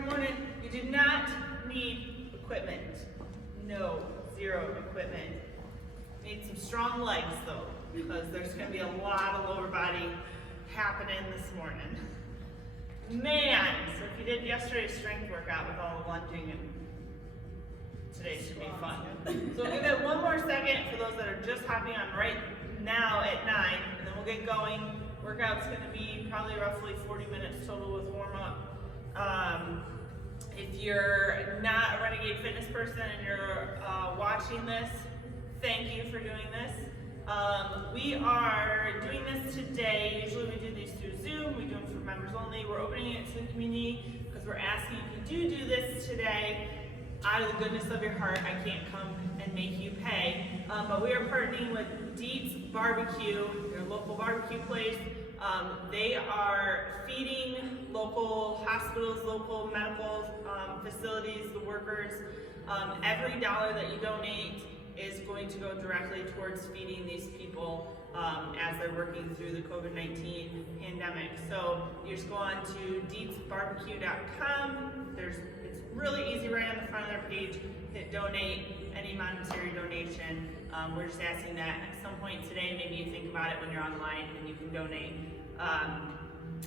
morning. You do not need equipment. No, zero equipment. Need some strong legs though, because there's going to be a lot of lower body happening this morning. Man, so if you did yesterday's strength workout with all the lunging, and today should be fun. So we'll give it one more second for those that are just hopping on right now at 9, and then we'll get going. Workout's going to be probably roughly 40 minutes total with warm up. If you're not a Renegade Fitness person and you're watching this, thank you for doing this. We are doing this today. Usually we do these through Zoom. We do them for members only. We're opening it to the community because we're asking if you do this today, out of the goodness of your heart, I can't come and make you pay. But we are partnering with Deets Barbecue, their local barbecue place. They are feeding local hospitals, local medical facilities, the workers. Every dollar that you donate is going to go directly towards feeding these people as they're working through the COVID-19 pandemic. So you just go on to deetsbarbecue.com. It's really easy right on the front of their page. Hit donate, any monetary donation. We're just asking that at some point today, maybe you think about it when you're online and you can donate.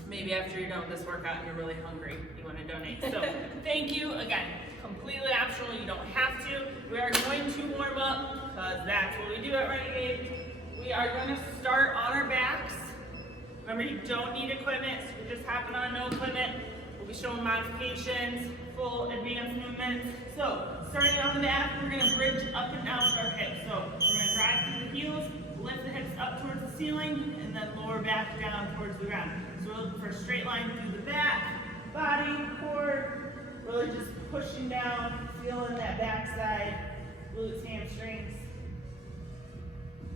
Maybe after you're done with this workout and you're really hungry, you want to donate. So thank you. Again, completely optional. You don't have to. We are going to warm up because that's what we do at Renegade. We are going to start on our backs. Remember, you don't need equipment, so you're just hopping on no equipment. We'll be showing modifications, full advanced movements. So starting on the back, we're going to bridge up and down with our hips. So we're going to drive through the heels, lift the hips up towards the ceiling, and then lower back down towards the ground. So we're looking for a straight line through the back, body, core, really just pushing down, feeling that backside, glutes, hamstrings.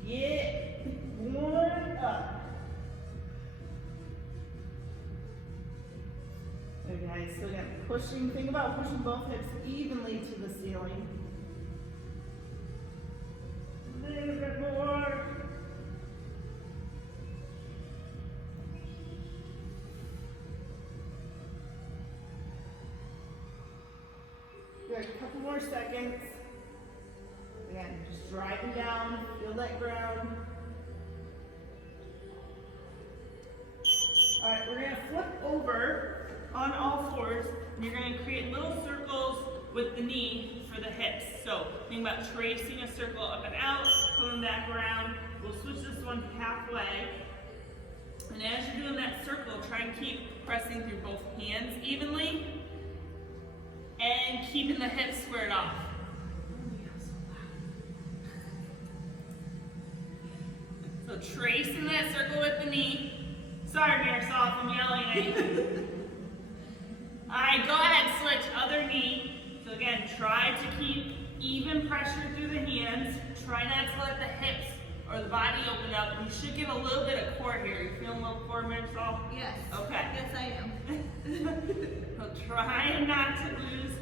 Get warmed up. Okay guys, so again, pushing, think about pushing both hips evenly to the ceiling. A little bit more. Good, a couple more seconds. Again, just driving down, feel that ground. All right, we're gonna flip over on all fours, and you're gonna create little circles with the knee for the hips. So think about tracing a circle up and out, coming back around. We'll switch this one halfway. And as you're doing that circle, try and keep pressing through both hands evenly and keeping the hips squared off. So tracing that circle with the knee. Sorry, Marisol, I'm yelling at you. All right, go ahead, switch other knee. So again, try to keep even pressure through the hands. Try not to let the hips or the body open up. And you should get a little bit of core here. You feeling a little core, Marisol? Yes. Okay. Yes, I am. So try not to lose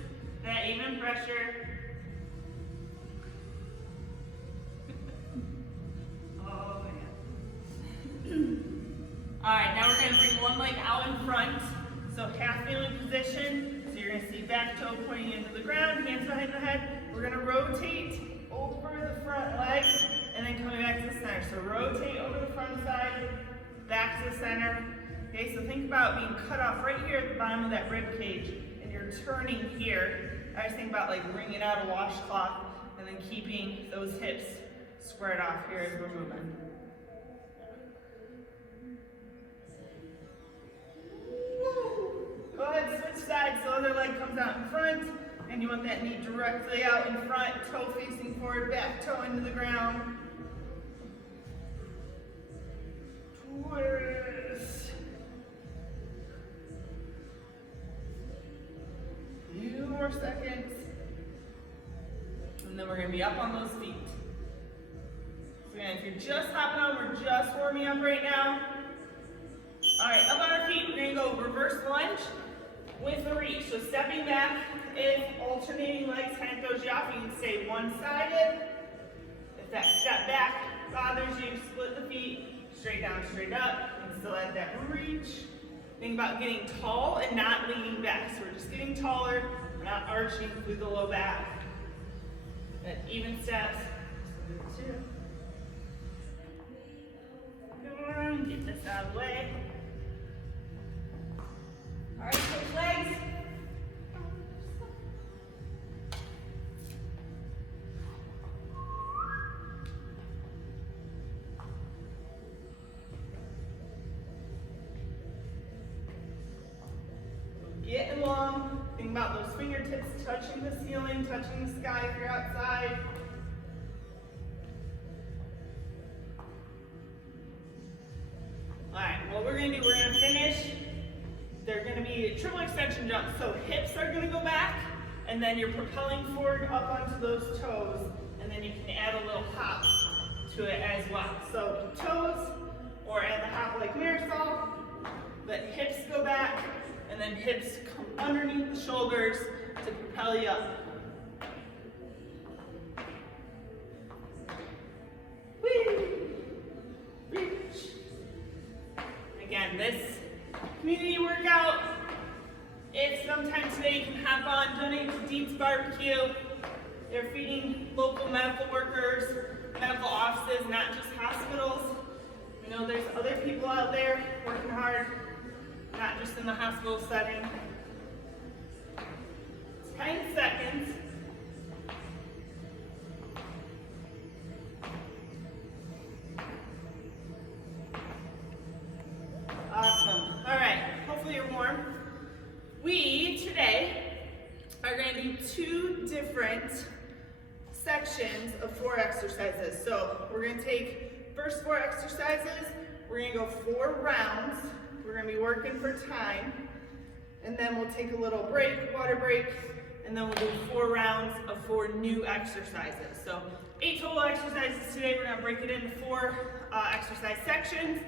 that even pressure. Oh man. All right, now we're gonna bring one leg out in front. So half kneeling position. So you're gonna see back toe pointing into the ground, hands behind the head. We're gonna rotate over the front leg and then coming back to the center. So rotate over the front side, back to the center. Okay, so think about being cut off right here at the bottom of that rib cage and you're turning here. I just think about like wringing out a washcloth and then keeping those hips squared off here as we're moving. Go ahead, switch sides, so other leg comes out in front, and you want that knee directly out in front, toe facing forward, back toe into the ground. Twist. Few more seconds. And then we're gonna be up on those feet. So again, if you're just hopping on, we're just warming up right now. All right, up on our feet, we're gonna go reverse lunge with a reach. So stepping back, if alternating legs kind of throws you off, you can stay one-sided. If that step back bothers you, split the feet, straight down, straight up, and still at that reach. Think about getting tall and not leaning back. So we're just getting taller, we're not arching through the low back. Then even steps. So 2. Come on, get this out of the way. All right, switch legs. Getting long. Think about those fingertips touching the ceiling, touching the sky if you're outside. All right, what we're gonna do, we're gonna finish. They're gonna be triple extension jumps. So hips are gonna go back, and then you're propelling forward up onto those toes, and then you can add a little hop to it as well. So toes, or add the hop like Marisol. Let hips go back, and then hips come underneath the shoulders to propel you up. Whee! Reach. Again, this community workout, if sometime today you can hop on, donate to Deeds Barbecue. They're feeding local medical workers, medical offices, not just hospitals. We know there's other people out there working hard, not just in the hospital setting. 10 seconds. Awesome. All right, hopefully you're warm. We today are going to do 2 different sections of 4 exercises. So we're going to take first 4 exercises, we're going to go 4 rounds. We're going to be working for time, and then we'll take a little break, water break, and then we'll do 4 rounds of 4 new exercises. So 8 total exercises today. We're going to break it into 4 exercise sections.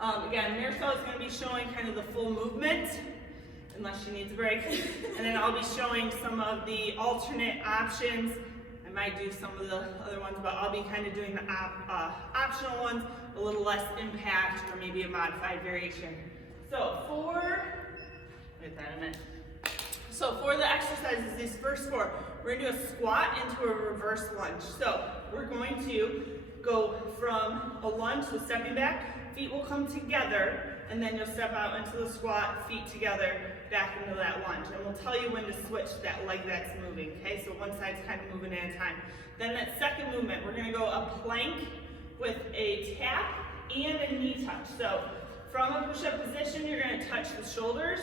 Again, Marisol is going to be showing kind of the full movement, unless she needs a break, and then I'll be showing some of the alternate options. I might do some of the other ones, but I'll be kind of doing the optional ones, a little less impact, or maybe a modified variation. So for the exercises, these first 4, we're going to do a squat into a reverse lunge. So we're going to go from a lunge, so stepping back, feet will come together, and then you'll step out into the squat, feet together, back into that lunge. And we'll tell you when to switch that leg that's moving, okay? So one side's kind of moving at a time. Then that second movement, we're gonna go a plank with a tap and a knee touch. So from a push-up position, you're gonna touch the shoulders,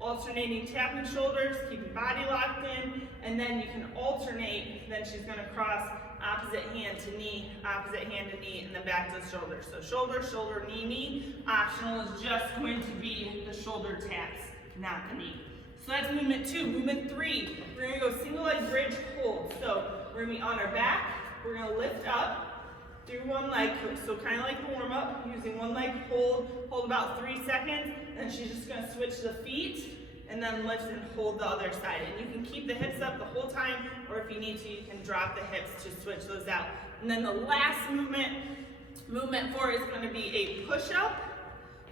alternating tapping shoulders, keep your body locked in, and then you can alternate. Then she's gonna cross opposite hand to knee, opposite hand to knee, and then back to the shoulder. So shoulder, shoulder, knee, knee. Optional is just going to be the shoulder taps, not the knee. So that's movement 2. Movement 3, we're gonna go single leg bridge hold. So we're gonna be on our back, we're gonna lift up through one leg, so kind of like the warm up, using one leg, hold about 3 seconds, and she's just gonna switch the feet, and then lift and hold the other side. And you can keep the hips up the whole time, or if you need to, you can drop the hips to switch those out. And then the last movement, movement 4, is gonna be a push-up.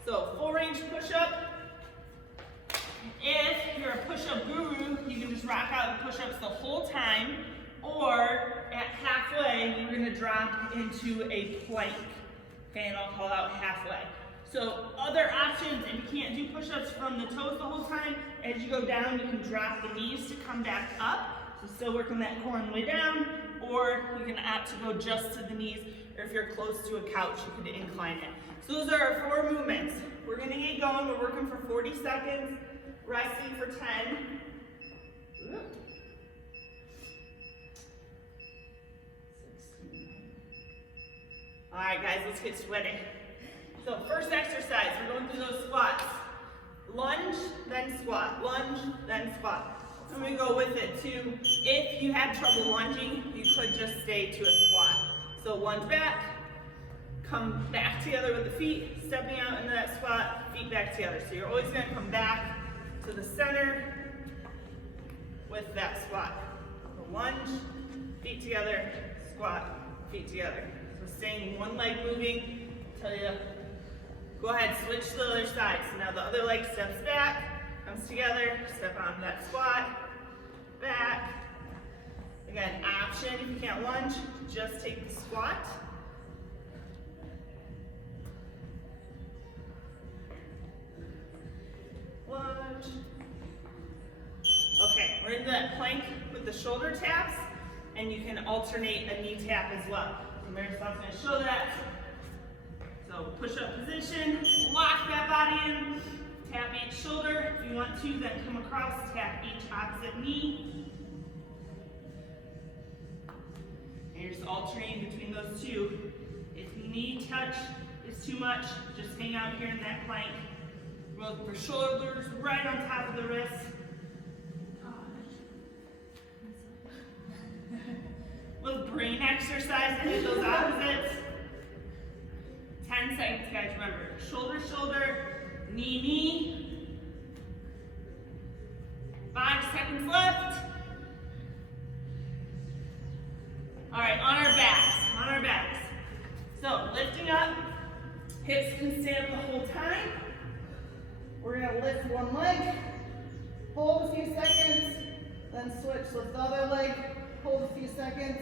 So full range push-up. If you're a push-up guru, you can just rock out the push-ups the whole time, or at halfway, you're gonna drop into a plank. Okay, and I'll call out halfway. So other options, if you can't do push-ups from the toes the whole time, as you go down, you can drop the knees to come back up. So still working that core on the way down, or you can opt to go just to the knees, or if you're close to a couch, you could incline it. So those are our 4 movements. We're gonna get going. We're working for 40 seconds, resting for 10. Ooh. 16. All right, guys, let's get sweaty. So first exercise, we're going through those squats. Lunge, then squat, lunge, then squat. I'm gonna go with it too. If you had trouble lunging, you could just stay to a squat. So lunge back, come back together with the feet, stepping out into that squat, feet back together. So you're always gonna come back to the center with that squat. So lunge, feet together, squat, feet together. So staying one leg moving, tell you Go ahead, switch to the other side. So now the other leg steps back, comes together, step onto that squat, back. Again, option, if you can't lunge, just take the squat. Lunge. Okay, we're into that plank with the shoulder taps, and you can alternate a knee tap as well. Miroslava's going to show that. So push-up position, lock that body in, tap each shoulder. If you want to, then come across, tap each opposite knee. And you're just alternating between those two. If knee touch is too much, just hang out here in that plank. We're looking for shoulders right on top of the wrists. Little brain exercise to hit those opposites. 10 seconds, guys, remember. Shoulder, shoulder, knee, knee. 5 seconds left. All right, on our backs, So lifting up, hips can stand up the whole time. We're gonna lift one leg, hold a few seconds, then switch, lift the other leg, hold a few seconds.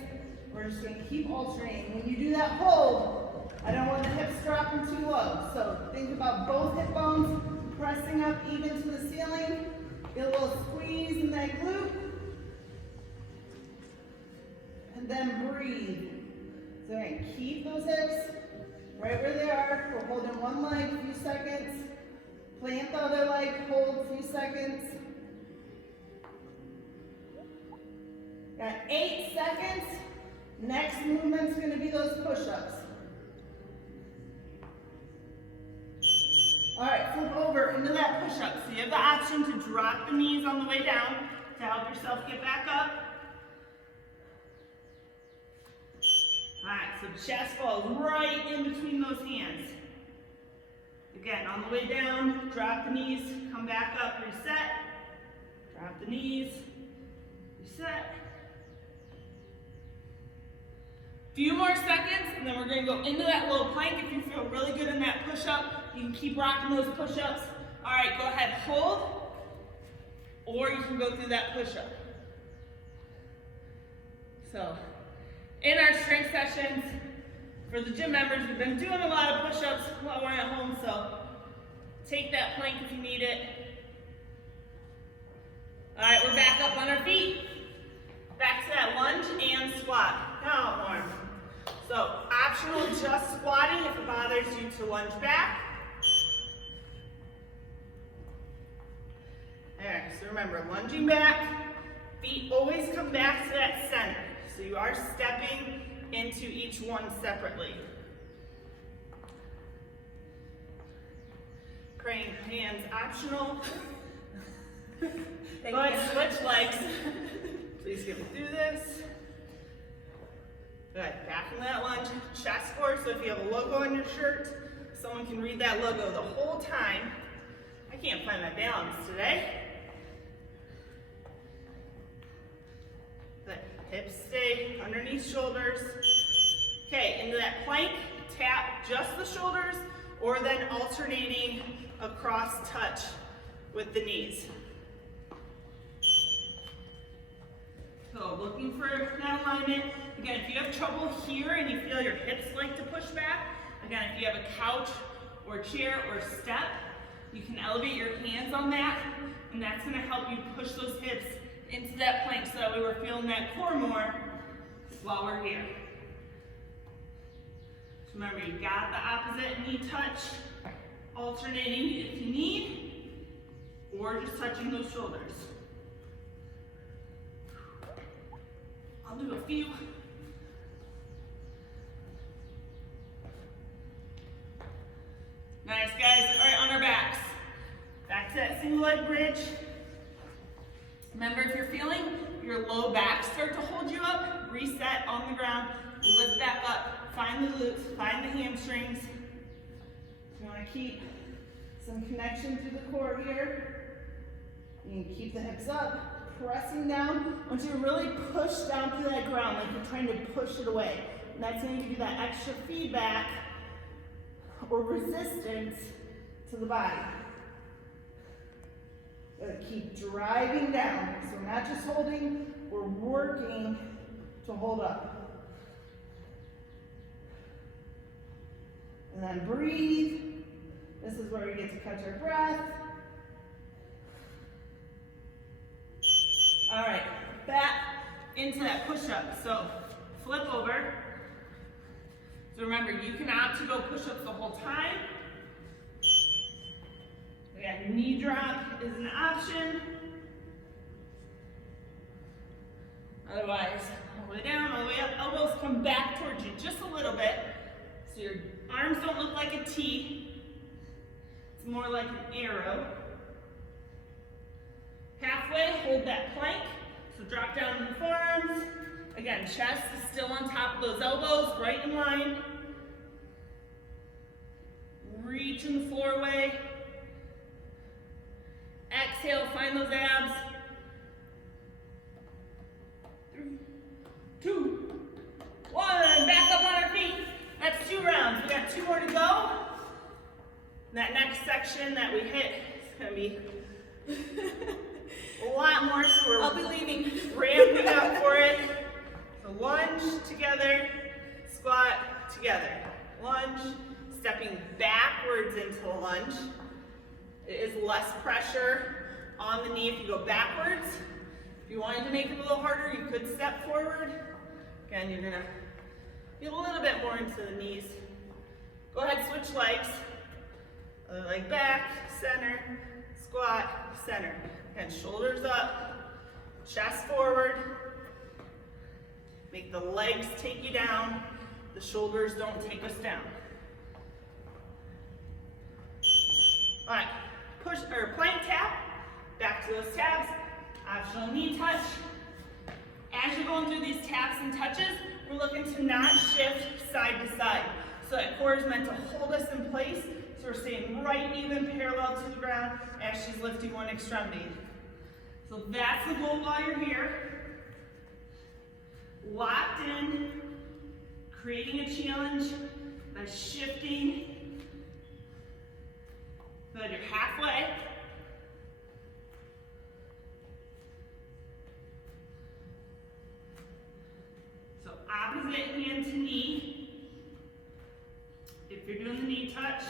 We're just gonna keep alternating. When you do that hold, I don't want the hips dropping too low. So think about both hip bones pressing up even to the ceiling. Get a little squeeze in that glute. And then breathe. So we're gonna keep those hips right where they are. We're holding one leg, a few seconds. Plant the other leg, hold a few seconds. Got 8 seconds. Next movement's gonna be those push-ups. All right, flip over into that push-up. So you have the option to drop the knees on the way down to help yourself get back up. All right, so chest falls right in between those hands. Again, on the way down, drop the knees, come back up, reset. Drop the knees, reset. Few more seconds, and then we're gonna go into that little plank. If you feel really good in that push-up, you can keep rocking those push-ups. All right, go ahead, hold, or you can go through that push-up. So, in our strength sessions, for the gym members, we've been doing a lot of push-ups while we're at home, so take that plank if you need it. All right, we're back up on our feet. Back to that lunge and squat. Now warm. So optional just squatting if it bothers you to lunge back. All right, so remember, lunging back, feet always come back to that center. So you are stepping into each one separately. Praying hands optional. Go ahead, switch legs. Please get me through this. Good, back in that lunge, chest forward, so if you have a logo on your shirt, someone can read that logo the whole time. I can't find my balance today. Good, hips stay underneath shoulders. Okay, into that plank, tap just the shoulders, or then alternating across touch with the knees. So looking for that alignment. Again, if you have trouble here and you feel your hips like to push back, again, if you have a couch or chair or step, you can elevate your hands on that, and that's gonna help you push those hips into that plank so that way we're feeling that core more while we're here. So remember, you got the opposite knee touch, alternating if you need, or just touching those shoulders. I'll do a few. Nice, guys. All right, on our backs. Back to that single leg bridge. Remember, if you're feeling your low back start to hold you up, reset on the ground, lift back up, find the glutes, find the hamstrings. You want to keep some connection through the core here. You can keep the hips up, pressing down. I want you to really push down through that ground like you're trying to push it away. And that's going to give you that extra feedback or resistance to the body. Gotta keep driving down. So we're not just holding, we're working to hold up. And then breathe. This is where we get to catch our breath. All right, back into that push-up. So flip over. So remember, you can opt to go push-ups the whole time. We got knee drop is an option. Otherwise, all the way down, all the way up. Elbows come back towards you just a little bit. So your arms don't look like a T. It's more like an arrow. Halfway, hold that plank. So drop down to the forearms. Again, chest is still on top of those elbows, right in line. Reach in the floor away. Exhale, find those abs. 3, 2, 1, back up on our feet. That's 2 rounds. We got 2 more to go. That next section that we hit is gonna be a lot more, so I'll be leaving. ramping up for it. So lunge together, squat together. Lunge, stepping backwards into the lunge. It is less pressure on the knee if you go backwards. If you wanted to make it a little harder, you could step forward. Again, you're gonna get a little bit more into the knees. Go ahead, switch legs. Other leg back, center, squat, center. Again, shoulders up, chest forward. Make the legs take you down. The shoulders don't take us down. All right, push or plank tap. Back to those taps. Optional knee touch. As you're going through these taps and touches, we're looking to not shift side to side. So that core is meant to hold us in place. So we're staying right even parallel to the ground as she's lifting one extremity. So that's the goal while you're here. Locked in, creating a challenge by shifting so that you're halfway. So opposite hand to knee. If you're doing the knee touch.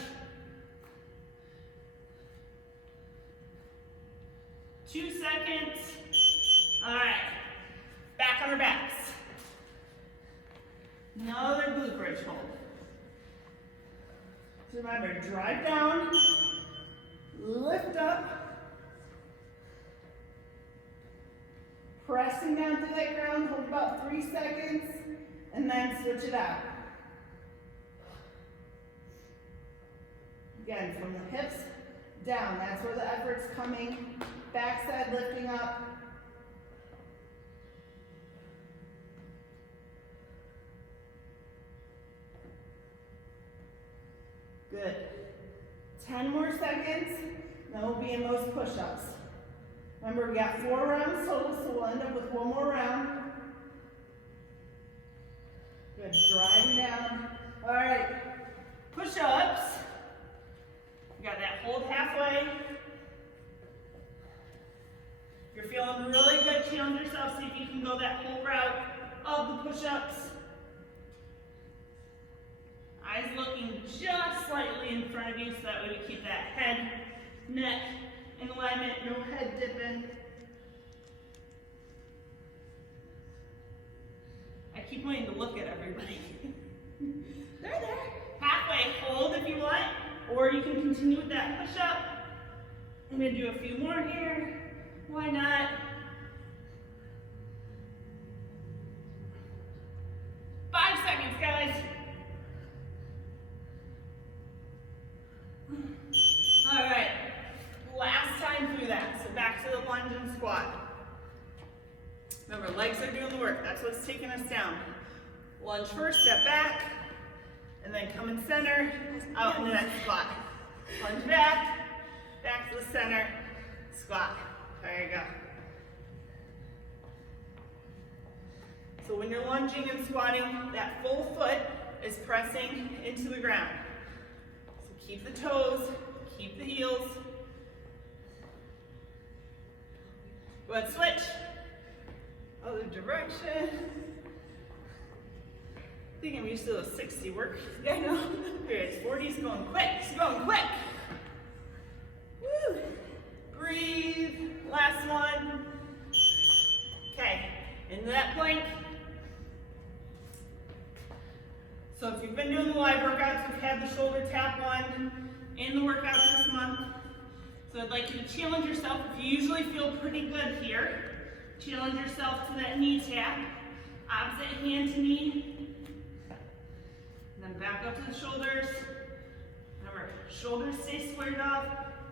2 seconds. All right, back on our backs. Another glute bridge hold. So remember, drive down, lift up, pressing down to that ground, hold about 3 seconds, and then switch it out. Again, from the hips down, that's where the effort's coming. Backside lifting up. Good. 10 more seconds, then we'll be in most push-ups. Remember, we got 4 rounds total, so we'll end up with 1 more round. Good, driving down. All right, push-ups. You got that hold halfway. If you're feeling really good, challenge yourself, see if you can go that whole route of the push-ups. Eyes looking just slightly in front of you so that way we keep that head, neck in alignment, no head dipping. I keep wanting to look at everybody. They're there. Halfway, hold if you want, or you can continue with that push-up. I'm gonna do a few more here. Why not? 5 seconds, guys. All right, last time through that. So back to the lunge and squat. Remember, legs are doing the work. That's what's taking us down. Lunge first, step back, and then come in center, out into that squat. Lunge back, back to the center, squat. There you go. So when you're lunging and squatting, that full foot is pressing into the ground. Keep the toes, keep the heels. Go ahead, switch. Other direction. I think I'm used to those 60 work. Yeah, I know. Here, it's 40's going quick. It's going quick. Woo. Breathe. Last one. Okay, into that plank. So if you've been doing the live workouts, we've had the shoulder tap one in the workouts this month. So I'd like you to challenge yourself. If you usually feel pretty good here, challenge yourself to that knee tap. Opposite hand to knee. And then back up to the shoulders. Remember, shoulders stay squared off,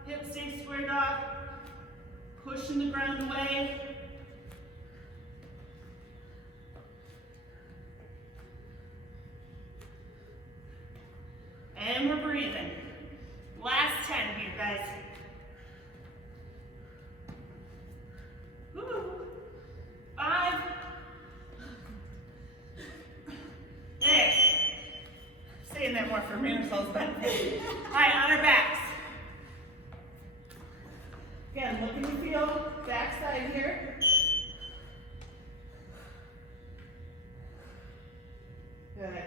hips stay squared off. Pushing the ground away. And we're breathing. Last 10 here, guys. Woo. 5. There. Saying that more for Marisol's benefit. All right, on our backs. Again, look and feel backside here. Good.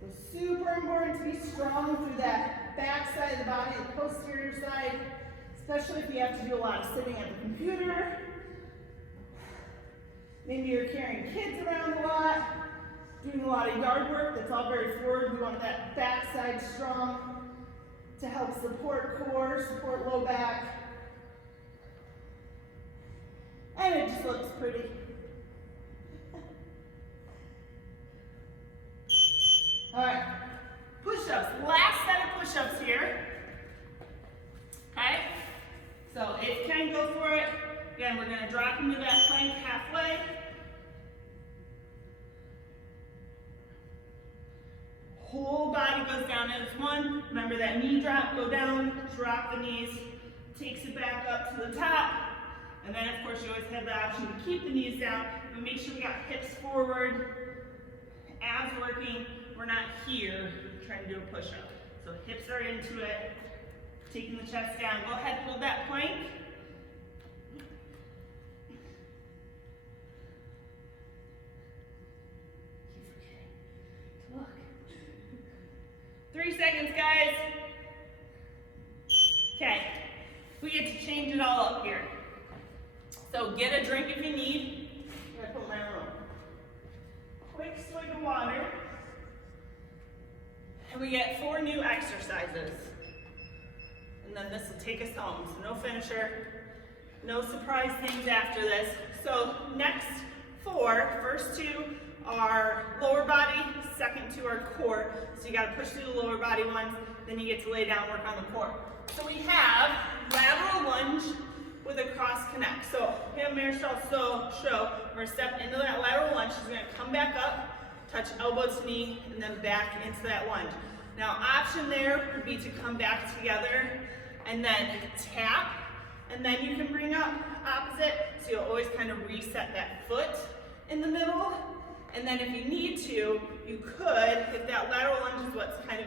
So super important to be strong through that back side of the body, the posterior side, especially if you have to do a lot of sitting at the computer. Maybe you're carrying kids around a lot, doing a lot of yard work. That's all very forward. We want that back side strong to help support core, support low back. And it just looks pretty. All right, push-ups. Last set of push-ups here. Okay, so if you can, go for it. Again, we're gonna drop into that plank halfway. Whole body goes down as one. Remember that knee drop, go down, drop the knees, takes it back up to the top. And then of course you always have the option to keep the knees down, but make sure we got hips forward, abs working. We're not here trying to do a push-up. So hips are into it, taking the chest down. Go ahead, hold that plank. Look. 3 seconds, guys. Okay, we get to change it all up here. So get a drink if you need. I'm gonna put my own. Quick swig of water. And we get 4 new exercises. And then this will take us home. So no finisher, no surprise things after this. So next 4, first 2 are lower body, second 2 are core. So you gotta push through the lower body ones, then you get to lay down and work on the core. So we have lateral lunge with a cross connect. So him, Marisol, show, we're gonna step into that lateral lunge. She's gonna come back up, touch elbow to knee, and then back into that lunge. Now, option there would be to come back together and then tap, and then you can bring up opposite, so you'll always kind of reset that foot in the middle. And then if you need to, you could, if that lateral lunge is what's kind of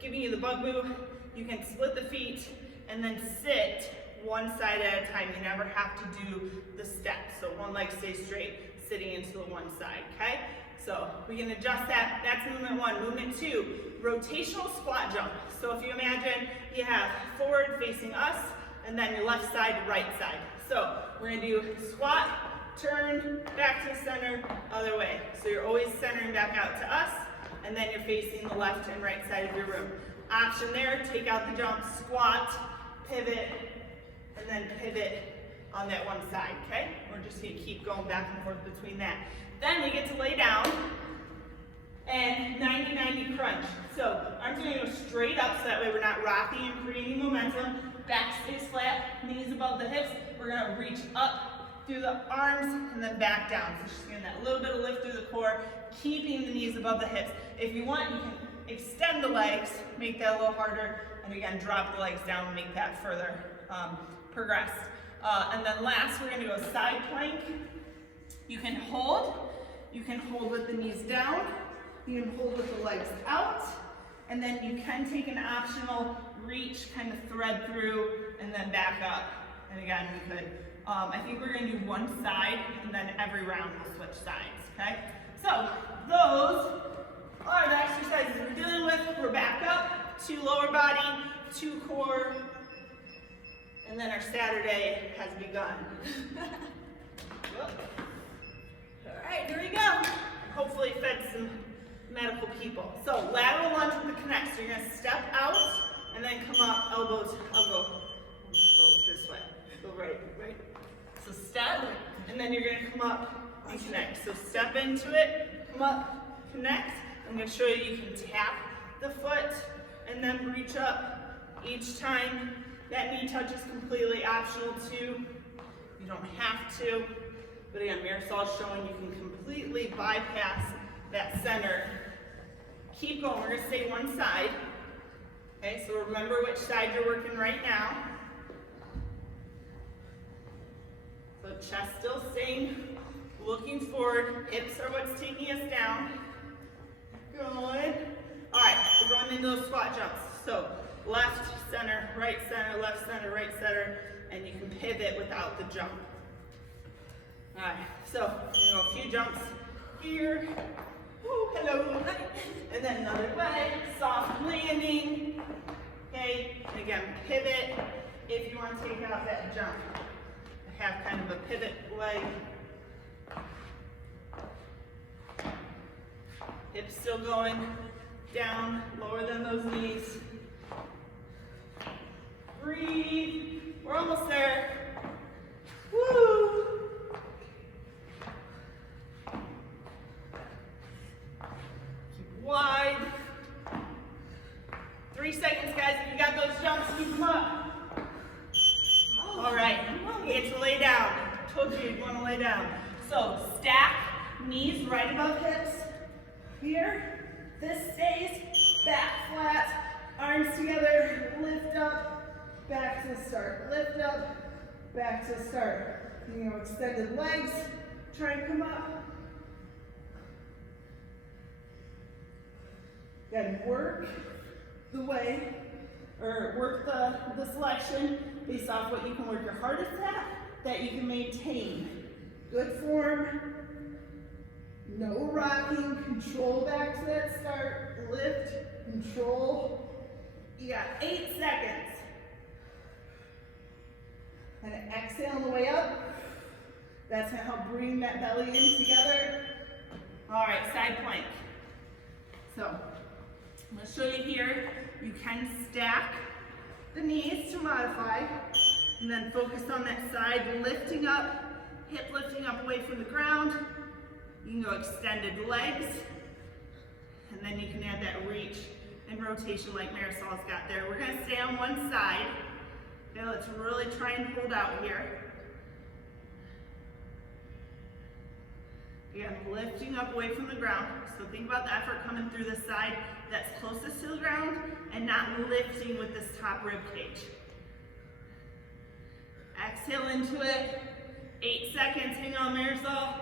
giving you the bugaboo, you can split the feet and then sit one side at a time. You never have to do the steps. So one leg stays straight, sitting into the one side, okay? So we can adjust that. That's movement 1. Movement 2, rotational squat jump. So if you imagine you have forward facing us, and then your left side to right side. So we're gonna do squat, turn, back to the center, other way. So you're always centering back out to us, and then you're facing the left and right side of your room. Option there, take out the jump, squat, pivot, and then pivot on that one side, okay? We're just gonna keep going back and forth between that. Then we get to lay down and 90-90 crunch. So arms are gonna go straight up so that way we're not rocking and creating momentum. Back stays flat, knees above the hips. We're gonna reach up through the arms and then back down. So just getting that little bit of lift through the core, keeping the knees above the hips. If you want, you can extend the legs, make that a little harder, and again, drop the legs down and make that further progress. And then last, we're gonna do a side plank. You can hold You can hold with the knees down, you can hold with the legs out, and then you can take an optional reach, kind of thread through, and then back up. And again, we could, I think we're gonna do one side, and then every round we'll switch sides, okay? So, those are the exercises we're dealing with. We're back up, 2 lower body, 2 core, and then our Saturday has begun. All right, here we go. Hopefully fed some medical people. So lateral lunge with the connect. So you're gonna step out and then come up, elbows, elbow. Go this way. Go right. So step, and then you're gonna come up and connect. So step into it, come up, connect. I'm gonna show you can tap the foot and then reach up each time. That knee touch is completely optional too. You don't have to. But again, Marisol's showing you can completely bypass that center. Keep going, we're gonna stay one side. Okay, so remember which side you're working right now. So chest still staying, looking forward. Hips are what's taking us down. Good. All right, we're going into those squat jumps. So left, center, right, right, center, and you can pivot without the jump. All right, so we're gonna go a few jumps here. Woo, hello. And then another way, soft landing. Okay, and again, pivot if you want to take out that jump. Have kind of a pivot leg. Hips still going down, lower than those knees. Breathe. We're almost there. Woo! Keep wide. 3 seconds, guys. If you got those jumps, keep them up. All right, you get to lay down. I told you you'd want to lay down. So stack, knees right above hips. Here, this stays, back flat, arms together, lift up, back to start. Lift up, back to start. You know, extended legs, try and come up. Then work the way, or work the selection based off what you can work your hardest at, that you can maintain. Good form, no rocking, control back to that start, lift, control. You got 8 seconds. And exhale on the way up. That's gonna help bring that belly in together. All right, side plank. So, I'm gonna show you here, you can stack the knees to modify, and then focus on that side, lifting up, hip lifting up away from the ground. You can go extended legs, and then you can add that reach and rotation like Marisol's got there. We're gonna stay on one side. Okay, let's really try and hold out here. Again, lifting up away from the ground. So think about the effort coming through the side that's closest to the ground and not lifting with this top rib cage. Exhale into it. 8 seconds, hang on, Marisol.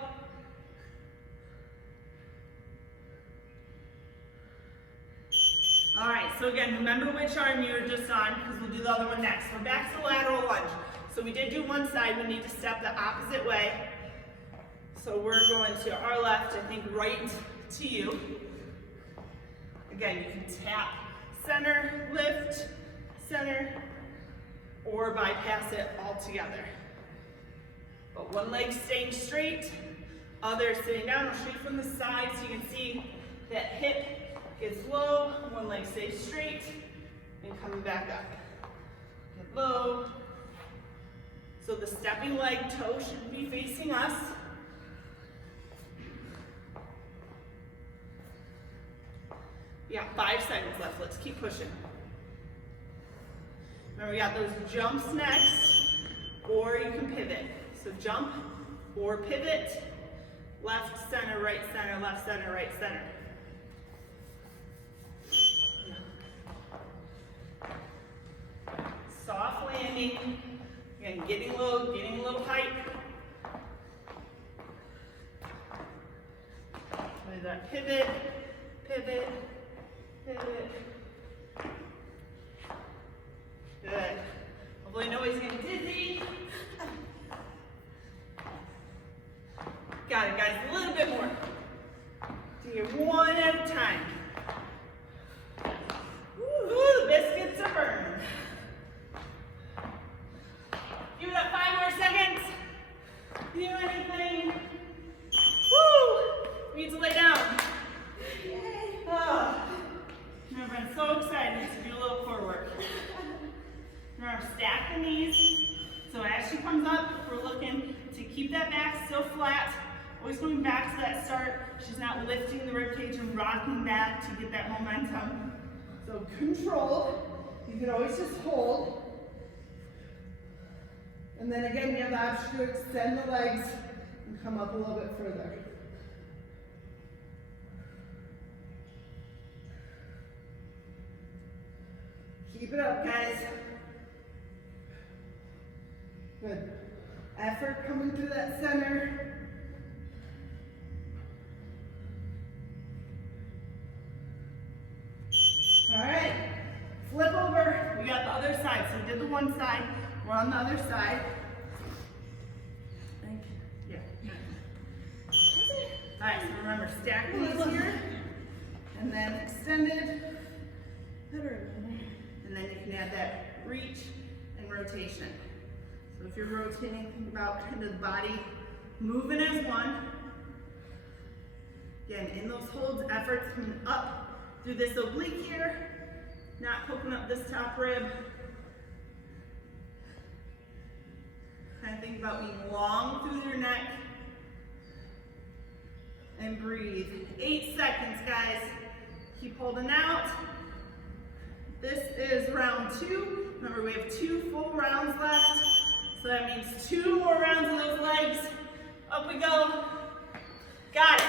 All right, so again, remember which arm you were just on, because we'll do the other one next. We're back to lateral lunge. So we did do one side, we need to step the opposite way. So we're going to our left, I think right to you. Again, you can tap center, lift, center, or bypass it altogether. But one leg staying straight, other sitting down. I'll show you from the side so you can see that hip gets low, one leg stays straight, and coming back up. Get low. So the stepping leg toe should be facing us. Yeah, 5 seconds left. Let's keep pushing. Remember, we got those jumps next, or you can pivot. So jump or pivot, left, center, right, center, left, center, right, center. Soft landing. Again, getting low, getting a little height. pivot, pivot, pivot. Good. Hopefully nobody's getting dizzy. Got it, guys. A little bit more. Do it one at a time. Ooh, the biscuits are burning. Give it up 5 more seconds. Do anything. Woo! We need to lay down. Oh. Remember, I'm so excited to do a little core work. Remember, stack the knees. So as she comes up, we're looking to keep that back still flat. Always going back to that start. She's not lifting the ribcage and rocking back to get that momentum. So control. You can always just hold. And then again, you have the option to extend the legs and come up a little bit further. Keep it up, guys. Good. Effort coming through that center. All right. Flip over. We got the other side. So we did the one side. We're on the other side. Yeah. All right, so remember, stack the knees here, and then extended, and then you can add that reach and rotation. So if you're rotating, think about kind of the body moving as one. Again, in those holds, efforts coming up through this oblique here, not poking up this top rib. Kind of think about being long through your neck. And breathe. 8 seconds, guys. Keep holding out. This is round 2. Remember, we have 2 full rounds left. So that means 2 more rounds of those legs. Up we go. Got it.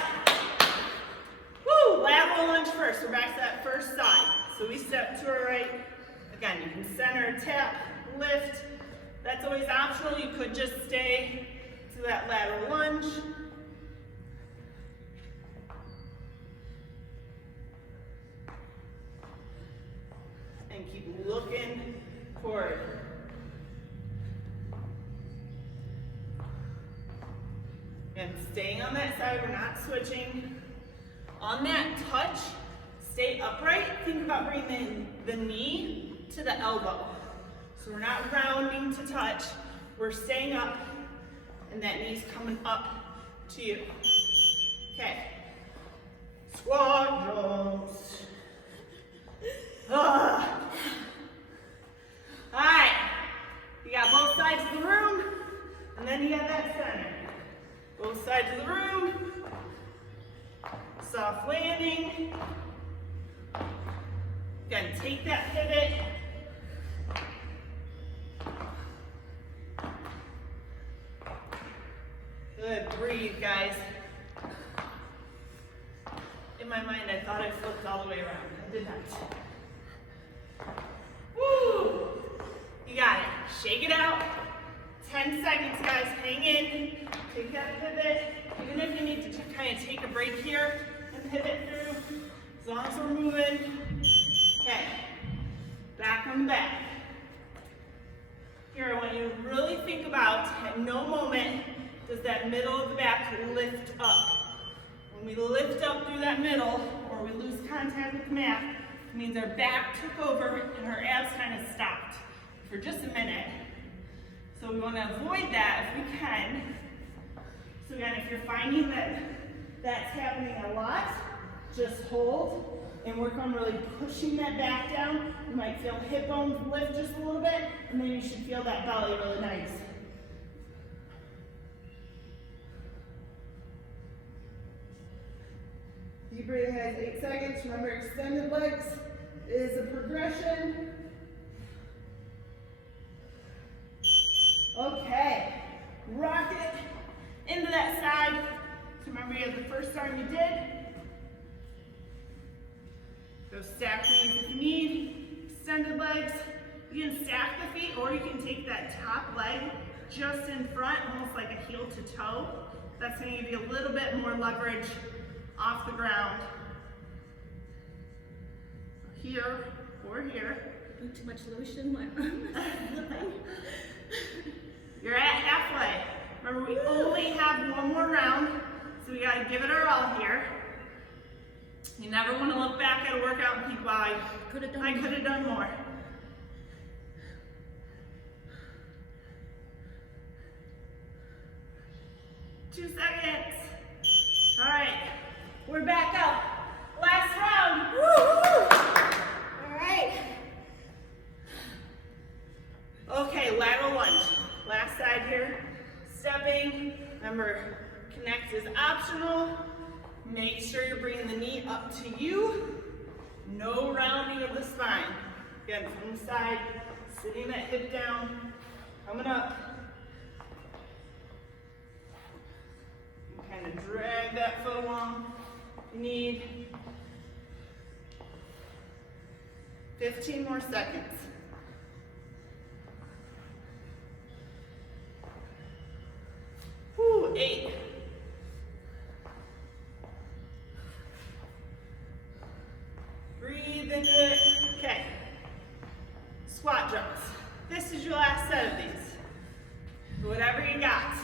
Woo! Lateral lunge first. We're back to that first side. So we step to our right. Again, you can center, tap, lift. That's always optional. You could just stay to that lateral lunge. And keep looking forward. And staying on that side, we're not switching. On that touch, stay upright. Think about bringing the knee to the elbow. So we're not rounding to touch. We're staying up, and that knee's coming up to you. Okay. Squat jumps. All right, you got both sides of the room, and then you got that center. Both sides of the room, soft landing. Again, take that pivot. Good, breathe, guys. In my mind, I thought I flipped all the way around. I did not. Woo! You got it. Shake it out. 10 seconds, guys. Hang in. Take that pivot. Even if you need to kind of take a break here and pivot through, as long as we're moving. Okay. Back on the back. Here, I want you to really think about, at no moment does that middle of the back lift up. When we lift up through that middle, or we lose contact with the mat, it means our back took over and our abs kind of stopped for just a minute. So we want to avoid that if we can. So again, if you're finding that that's happening a lot, just hold and work on really pushing that back down. You might feel hip bones lift just a little bit, and then you should feel that belly really nice. Deep breathing, guys, 8 seconds. Remember, extended legs is a progression. Okay, rock it into that side. So remember, you have the first arm you did. Go stack knees if you need. Extended legs. You can stack the feet, or you can take that top leg just in front, almost like a heel to toe. That's going to give you a little bit more leverage off the ground. Here or here. Too much lotion, my arm is slipping. You're at halfway. Remember, we only have one more round, so we gotta give it our all here. You never want to look back at a workout and think, wow, I could have done more. Two seconds. All right, we're back up. Last round. All right. Okay, lateral lunge. Last side here. Stepping. Remember, connect is optional. Make sure you're bringing the knee up to you. No rounding of the spine. Again, from the side, sitting that hip down, coming up. You kind of drag that foot along if you need. 15 more seconds. Whew, 8. Breathe into it. Okay. Squat jumps. This is your last set of these. Do whatever you got.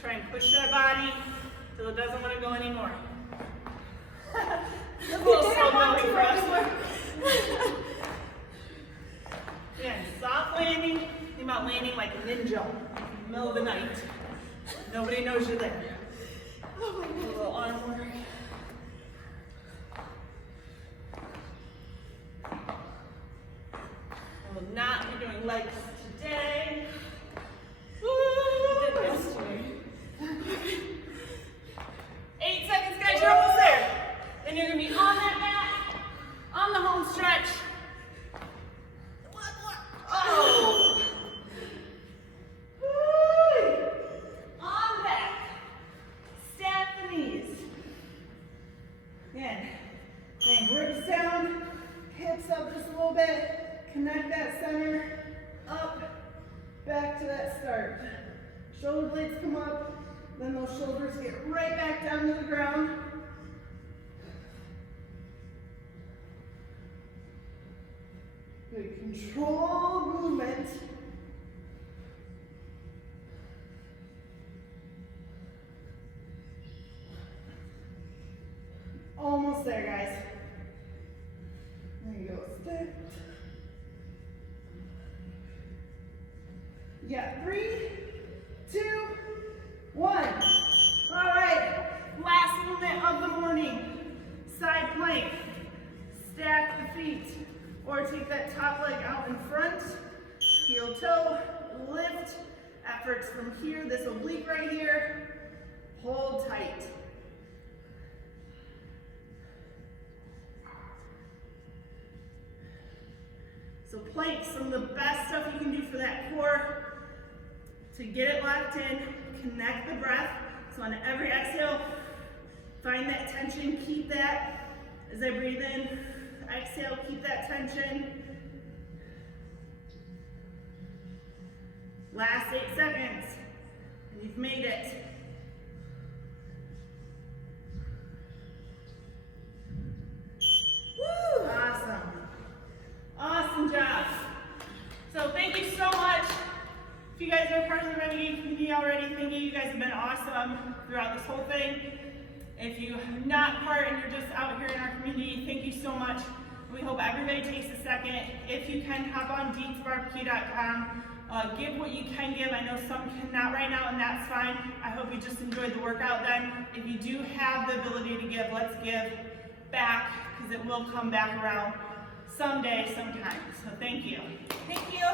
Try and push that body till it doesn't want to go anymore. A little slow going for us. Yeah, soft landing. Think about landing like a ninja in the middle of the night. Nobody knows you're there. Oh my A God. little arm work. I will not be doing legs today. Woo! 8 seconds, guys, you're almost there. Then you're gonna be on that mat, on the home stretch. Oh! Woo! On back. Stack the knees. Again, bring ribs down, hips up just a little bit. Connect that center up, back to that start. Shoulder blades come up, then those shoulders get right back down to the ground. Good controlled movement. Almost there, guys. There you go. Step. Yeah, 3, 2, 1. All right, last movement of the morning. Side plank. Stack the feet. Or take that top leg out in front. Heel toe, lift. Efforts from here, this oblique right here. Hold tight. So planks, some of the best stuff you can do for that core. To get it locked in, connect the breath. So on every exhale, find that tension, keep that. As I breathe in, exhale, keep that tension. Last 8 seconds, and you've made it. Woo, awesome. Awesome job. So thank you so much. If you guys are part of the Renegade community already, thank you. You guys have been awesome throughout this whole thing. If you're not part and you're just out here in our community, thank you so much. We hope everybody takes a second. If you can, hop on deetsbarbecue.com. Give what you can give. I know some cannot right now, and that's fine. I hope you just enjoyed the workout then. If you do have the ability to give, let's give back, because it will come back around someday, sometime. So thank you. Thank you.